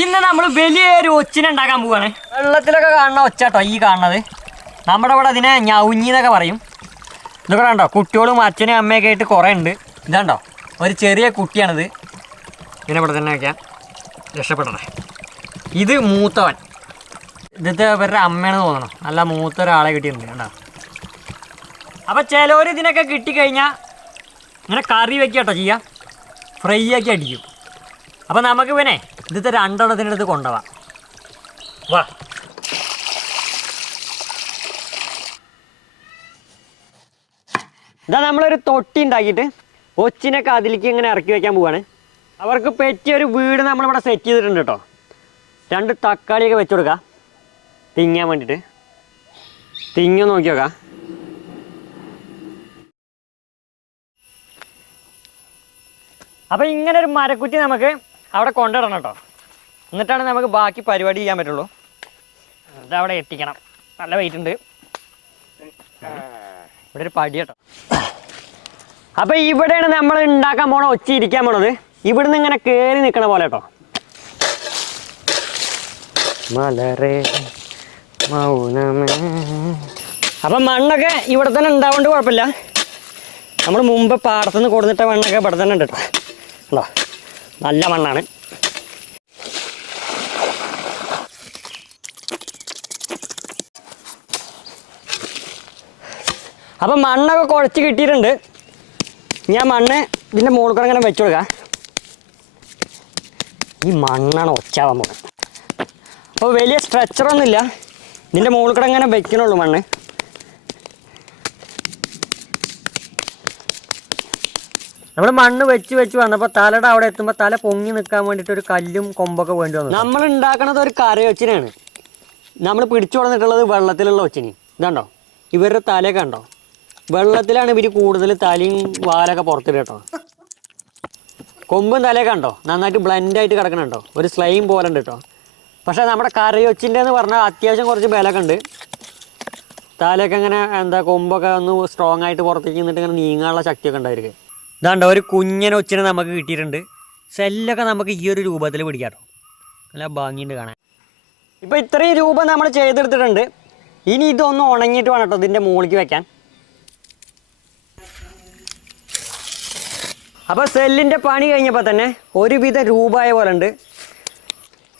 ഇന്ന് നമ്മൾ വലിയൊരു ഒച്ചിനെ ഉണ്ടാക്കാൻ പോവാണ്. വെള്ളത്തിലൊക്കെ കാണുന്ന ഒച്ചാട്ടോ ഈ കാണുന്നത്. നമ്മുടെ ഇവിടെ അതിനെ ഞൗഞ്ഞി എന്നൊക്കെ പറയും. ഇതൊക്കെ കണ്ടോ? കുട്ടികളും അച്ഛനും അമ്മയൊക്കെ ആയിട്ട് കുറേ ഉണ്ട്. ഇതാണ്ടോ? ഒരു ചെറിയ കുട്ടിയാണിത്. ഇതിനെ ഇവിടെ തന്നെ വയ്ക്കാം രക്ഷപ്പെടണേ. ഇത് മൂത്തവൻ. ഇതത്തെ ഇവരുടെ അമ്മയാണെന്ന് തോന്നണം. നല്ല മൂത്ത ഒരാളെ കിട്ടിയിട്ടുണ്ട്. കണ്ടോ? അപ്പോൾ ചിലവർ ഇതിനൊക്കെ കിട്ടിക്കഴിഞ്ഞാൽ ഇങ്ങനെ കറി വെക്കുക കേട്ടോ ഫ്രൈ ആക്കി അടിക്കും. അപ്പോൾ നമുക്ക് ഇവനെ ഇന്നത്തെ രണ്ടെണ്ണത്തിന്റെ അടുത്ത് കൊണ്ടുപോവാം വാ. ഇതാ നമ്മളൊരു തൊട്ടി ഉണ്ടാക്കിയിട്ട് ഒച്ചിനൊക്കെ അതിലേക്ക് ഇങ്ങനെ ഇറക്കി വെക്കാൻ പോവാണ്. അവർക്ക് പറ്റിയ ഒരു വീട് നമ്മളിവിടെ സെറ്റ് ചെയ്തിട്ടുണ്ട് കേട്ടോ രണ്ട് തക്കാളിയൊക്കെ വെച്ച് കൊടുക്കാം. തിങ്ങാൻ വേണ്ടിയിട്ട്. തിങ്ങ നോക്കി നോക്കാം അപ്പം ഇങ്ങനെ ഒരു മരക്കുറ്റി നമുക്ക് അവിടെ കൊണ്ടുവരണം കേട്ടോ. എന്നിട്ടാണ് നമുക്ക് ബാക്കി പരിപാടി ചെയ്യാൻ പറ്റുള്ളൂ. അവിടെ എത്തിക്കണം. നല്ല വെയിറ്റ് ഉണ്ട്. ഇവിടെ ഒരു പടി കേട്ടോ. അപ്പോൾ ഇവിടെയാണ് നമ്മൾ ഉണ്ടാക്കാൻ പോണ ഒച്ച ഇരിക്കാൻ പോണത്. ഇവിടുന്ന് ഇങ്ങനെ കയറി നിൽക്കണ പോലെ കേട്ടോ. മലരേ മൗനമേ. അപ്പം മണ്ണൊക്കെ ഇവിടെ തന്നെ ഉണ്ടാവേണ്ട കുഴപ്പമില്ല. നമ്മൾ മുമ്പ് പാടത്തുനിന്ന് കൊടുത്തിട്ട മണ്ണൊക്കെ ഇവിടെ തന്നെ ഉണ്ട് കേട്ടോ. ഉണ്ടോ നല്ല മണ്ണാണ്. അപ്പം മണ്ണൊക്കെ കുഴച്ച് കിട്ടിയിട്ടുണ്ട്. ഞാൻ മണ്ണ് ഇതിന്റെ മുകളിൽ കൂടെ ഇങ്ങനെ വെച്ചു കൊടുക്കാം. ഈ മണ്ണാണ് ഒച്ചാവാൻ പോകുന്നത് അപ്പോൾ വലിയ സ്ട്രെച്ചറൊന്നുമില്ല ഇതിന്റെ മുകളിൽ കൂടെ ഇങ്ങനെ വെക്കണുള്ളൂ മണ്ണ്. നമ്മൾ മണ്ണ് വെച്ച് വെച്ച് വന്നപ്പോൾ തലയുടെ അവിടെ എത്തുമ്പോൾ തല പൊങ്ങി നിൽക്കാൻ വേണ്ടിട്ട് ഒരു കല്ലും കൊമ്പൊക്കെ വേണ്ടി വന്നു. നമ്മൾ ഉണ്ടാക്കണത് ഒരു കരയൊച്ചിനാണ് നമ്മൾ പിടിച്ചു കൊടുത്തിട്ടുള്ളത് വെള്ളത്തിലുള്ള ഒച്ചിനി. ഇതുണ്ടോ? ഇവരുടെ തലയൊക്കെ ഉണ്ടോ? വെള്ളത്തിലാണ് ഇവർ കൂടുതൽ തലയും വാലൊക്കെ പുറത്തിട്ടോ കൊമ്പും തലയൊക്കെ ഉണ്ടോ? നന്നായിട്ട് ബ്ലെൻഡ് ആയിട്ട് കിടക്കണുണ്ടോ? ഒരു സ്ലൈം പോലെ ഉണ്ട് കേട്ടോ. പക്ഷേ നമ്മുടെ കരയൊച്ചിന്റെ എന്ന് പറഞ്ഞാൽ അത്യാവശ്യം കുറച്ച് ബലമൊക്കെ ഉണ്ട്. തലയൊക്കെ ഇങ്ങനെ എന്താ കൊമ്പൊക്കെ ഒന്ന് സ്ട്രോങ് ആയിട്ട് പുറത്തേക്ക് നിന്നിട്ട് ഇങ്ങനെ നീങ്ങാനുള്ള ശക്തിയൊക്കെ ഉണ്ടായിരിക്കും. ഇതാണ്ടോ ഒരു കുഞ്ഞനെ ഒച്ചിനെ നമുക്ക് കിട്ടിയിട്ടുണ്ട്. സെല്ലൊക്കെ നമുക്ക് ഈ ഒരു രൂപത്തിൽ പിടിക്കാം കേട്ടോ. നല്ല ഭംഗിയുണ്ട് കാണാൻ. ഇപ്പോൾ ഇത്രയും രൂപം നമ്മൾ ചെയ്തെടുത്തിട്ടുണ്ട്. ഇനി ഇതൊന്ന് ഉണങ്ങിയിട്ട് വേണം കേട്ടോ ഇതിന്റെ മുകളിലേക്ക് വെക്കാൻ. അപ്പോൾ സെല്ലിന്റെ പണി കഴിഞ്ഞപ്പോൾ തന്നെ ഒരുവിധ രൂപമായ പോലെ ഉണ്ട്.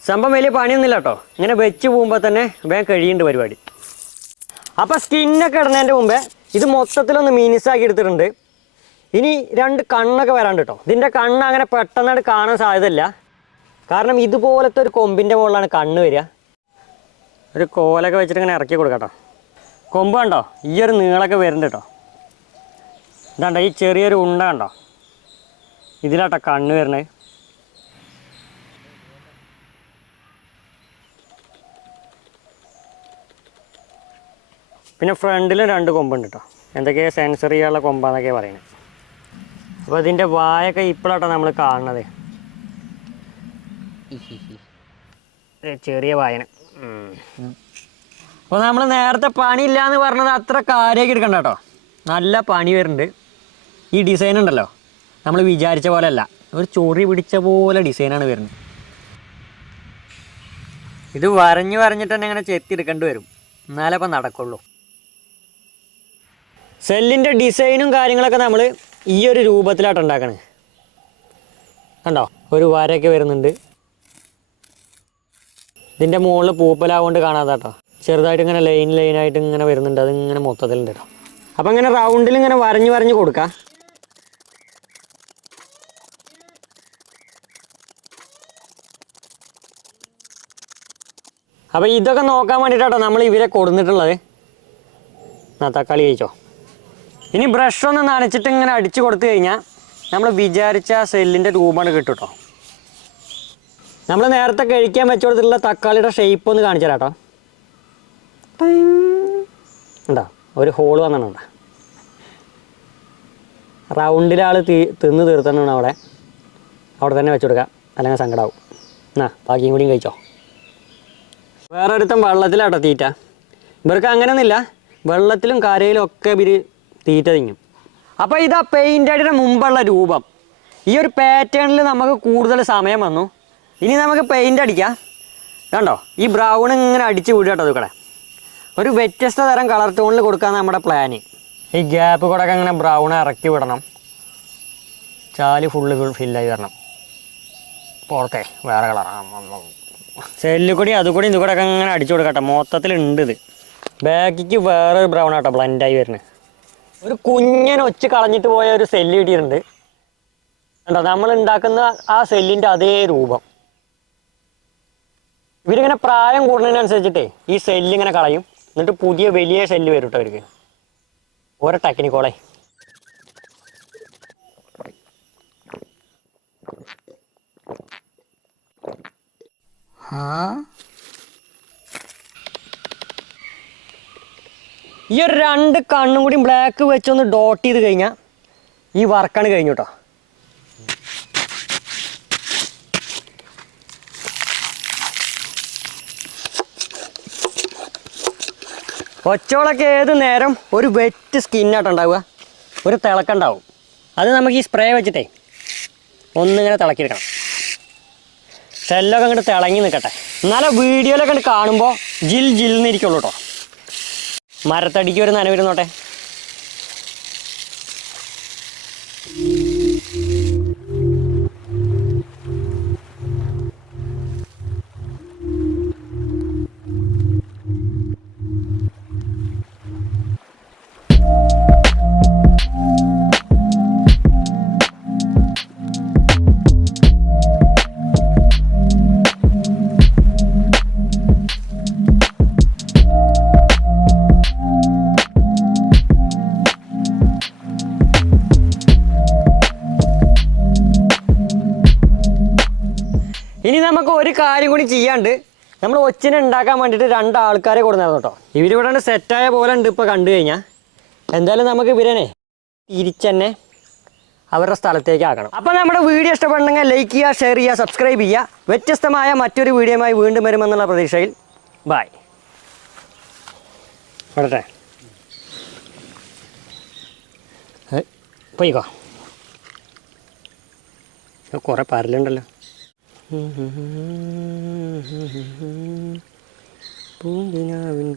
സംഭവം വലിയ പണിയൊന്നുമില്ല കേട്ടോ. ഇങ്ങനെ വെച്ച് പോകുമ്പോൾ തന്നെ വേഗം കഴിയുന്നുണ്ട് പരിപാടി. അപ്പോൾ സ്കിന്നൊക്കെ ഇടുന്നതിന്റെ മുമ്പേ ഇത് മൊത്തത്തിലൊന്ന് മിനിസാക്കി എടുത്തിട്ടുണ്ട്. ഇനി രണ്ട് കണ്ണൊക്കെ വരാണ്ട് കേട്ടോ ഇതിന്റെ കണ്ണ് അങ്ങനെ പെട്ടെന്നായിട്ട് കാണാൻ സാധ്യതയില്ല. കാരണം ഇതുപോലത്തെ ഒരു കൊമ്പിന്റെ മുകളിലാണ് കണ്ണ് വരിക. ഒരു കോലൊക്കെ വെച്ചിട്ട് ഇങ്ങനെ ഇറക്കി കൊടുക്കാം കേട്ടോ കൊമ്പ് കണ്ടോ? ഈ ഒരു നീളൊക്കെ വരുന്നുണ്ട് കേട്ടോ ഇതാണ്ടോ ഈ ചെറിയൊരു ഉണ്ട കണ്ടോ? ഇതിലാട്ടോ കണ്ണ് വരണേ പിന്നെ ഫ്രണ്ടിലും രണ്ട് കൊമ്പുണ്ട് കേട്ടോ എന്തൊക്കെയാണ് സെൻസർ കൊമ്പാന്നൊക്കെയാണ് പറയുന്നത്. അപ്പോൾ ഇതിന്റെ വായൊക്കെ ഇപ്പോഴാട്ടോ നമ്മൾ കാണുന്നത് ചെറിയ വായന. അപ്പോൾ നമ്മൾ നേരത്തെ പണിയില്ല എന്ന് പറഞ്ഞത് അത്ര കാര്യമാക്കി എടുക്കണ്ട നല്ല പണി വരുന്നുണ്ട്. ഈ ഡിസൈൻ ഉണ്ടല്ലോ. നമ്മൾ വിചാരിച്ച പോലെ അല്ല ഒരു ചൊറി പിടിച്ച പോലെ ഡിസൈനാണ് വരുന്നത്. ഇത് വരഞ്ഞു വരഞ്ഞിട്ട് തന്നെ ഇങ്ങനെ ചെത്തിയെടുക്കേണ്ടി വരും. എന്നാലേ അപ്പം നടക്കുള്ളൂ. സെല്ലിന്റെ ഡിസൈനും കാര്യങ്ങളൊക്കെ നമ്മൾ ഈ ഒരു രൂപത്തിലായിട്ട് ഉണ്ടാക്കണേ. കണ്ടോ? ഒരു വരയൊക്കെ വരുന്നുണ്ട്. ഇതിന്റെ മുകളിൽ പൂപ്പലാവുകൊണ്ട് കാണാതാട്ടോ. ചെറുതായിട്ട് ഇങ്ങനെ ലൈൻ ലൈൻ ആയിട്ട് ഇങ്ങനെ വരുന്നുണ്ട്. അത് ഇങ്ങനെ മൊത്തത്തിലുണ്ട് കേട്ടോ അപ്പം ഇങ്ങനെ റൗണ്ടിൽ ഇങ്ങനെ വരഞ്ഞ് വരഞ്ഞ് കൊടുക്കാം. അപ്പം ഇതൊക്കെ നോക്കാൻ വേണ്ടിയിട്ടാട്ടോ നമ്മൾ ഇവരെ കൊടുത്തിട്ടുള്ളത് ആ തക്കാളി കഴിച്ചോ? ഇനി ബ്രഷ് ഒന്ന് നനച്ചിട്ട് ഇങ്ങനെ അടിച്ചു കൊടുത്തു കഴിഞ്ഞാൽ നമ്മൾ വിചാരിച്ച സെല്ലിന്റെ രൂപമാണ് കിട്ടും കേട്ടോ നമ്മൾ നേരത്തെ കഴിക്കാൻ വെച്ചു കൊടുത്തിട്ടുള്ള തക്കാളിയുടെ ഷേപ്പ് ഒന്ന് കാണിച്ചു തരാം ഉണ്ടോ? ഒരു ഹോൾ വന്നിട്ടുണ്ട് റൗണ്ടിലാൾ തീ തിന്ന് തീർത്തണം അവിടെ. അവിടെ തന്നെ വെച്ചു കൊടുക്കാം. അല്ലെങ്കിൽ സങ്കടമാവും എന്നാ ബാക്കിയും കൂടിയും കഴിച്ചോ? വേറെ ഒരുത്തം വെള്ളത്തിലാട്ടോ തീറ്റ. ഇവർക്ക് അങ്ങനെയൊന്നുമില്ല. വെള്ളത്തിലും കരയിലും ഒക്കെ ഇവർ തീറ്റ തിങ്ങും അപ്പോൾ ഇതാ പെയിന്റ് അടിയുടെ മുമ്പുള്ള രൂപം. ഈ ഒരു പാറ്റേണിൽ നമുക്ക് കൂടുതൽ സമയം വന്നു. ഇനി നമുക്ക് പെയിന്റ് അടിക്കാം. കണ്ടോ? ഈ ബ്രൗൺ ഇങ്ങനെ അടിച്ച് വിടുക കേട്ടോ ഒരു വ്യത്യസ്ത തരം കളർ ടോണിൽ കൊടുക്കാന്ന് നമ്മുടെ പ്ലാന് ഈ ഗ്യാപ്പ് കൂടെ ഇങ്ങനെ ബ്രൗൺ ഇറക്കി വിടണം. ചാൽ ഫുള്ള് ഫില്ലായി തരണം പുറത്തെ വേറെ കളറാണ് സെല്ലിൽ കൂടി അതുകൂടി ഇതുകൂടെ ഇങ്ങനെ അടിച്ചു കൊടുക്കട്ടെ മൊത്തത്തിൽ ഉണ്ട് ഇത്. ബാക്കിക്ക് വേറൊരു ബ്രൗൺ ആട്ടോ ബ്ലൻഡായി വരുന്നത്. ഒരു കുഞ്ഞിനെ ഒച്ച് കളഞ്ഞിട്ട് പോയ ഒരു സെല്ല് കിട്ടിയിട്ടുണ്ട്. കണ്ടോ? നമ്മൾ ഉണ്ടാക്കുന്ന ആ സെല്ലിന്റെ അതേ രൂപം. ഇവരിങ്ങനെ പ്രായം കൂടുന്നതിനനുസരിച്ചിട്ടേ ഈ സെല്ല് ഇങ്ങനെ കളയും. എന്നിട്ട് പുതിയ വലിയ സെല്ല് വരും കേട്ടോ അവർക്ക് ഓരോ ടെക്നിക്കോളെ ഈ ഒരു രണ്ട് കണ്ണും കൂടി ബ്ലാക്ക് വെച്ചൊന്ന് ഡോട്ട് ചെയ്ത് കഴിഞ്ഞാൽ ഈ വർക്കാണ് കഴിഞ്ഞു കേട്ടോ ഒച്ചോളൊക്കെ ഏത് നേരം ഒരു വെറ്റ് സ്കിന്നായിട്ട് ഉണ്ടാവുക. ഒരു തിളക്കുണ്ടാവും അത് നമുക്ക് ഈ സ്പ്രേ വെച്ചിട്ടേ ഒന്നിങ്ങനെ തിളക്കിയെടുക്കണം. സെല്ലൊക്കെ അങ്ങോട്ട് തിളങ്ങി നിൽക്കട്ടെ. എന്നാലും വീഡിയോയിലൊക്കെ കാണുമ്പോൾ ജിൽ ജില്ലെന്നിരിക്കുള്ളൂ കേട്ടോ മരത്തടിക്ക് ഒരു നനവിരുന്നോട്ടെ. ഒരു കാര്യം കൂടി ചെയ്യാണ്ട് നമ്മൾ ഒച്ചിനെ ഉണ്ടാക്കാൻ വേണ്ടിയിട്ട് രണ്ട് ആൾക്കാരെ കൊടുക്കുന്നത് കേട്ടോ ഇവരിവിടെ സെറ്റായ പോലെ ഉണ്ട് ഇപ്പോൾ കണ്ടു കഴിഞ്ഞാൽ എന്തായാലും നമുക്ക് ഇവരനെ തിരിച്ചെന്നെ അവരുടെ സ്ഥലത്തേക്ക് ആക്കണം. അപ്പോൾ നമ്മുടെ വീഡിയോ ഇഷ്ടപ്പെടണമെങ്കിൽ ലൈക്ക് ചെയ്യുക ഷെയർ ചെയ്യുക സബ്സ്ക്രൈബ് ചെയ്യുക. വ്യത്യസ്തമായ മറ്റൊരു വീഡിയോയുമായി വീണ്ടും വരുമെന്നുള്ള പ്രതീക്ഷയിൽ ബായ് വരട്ടെ. പോയിക്കോ. കുറേ പരലുണ്ടല്ലോ. பூங்கினாவின்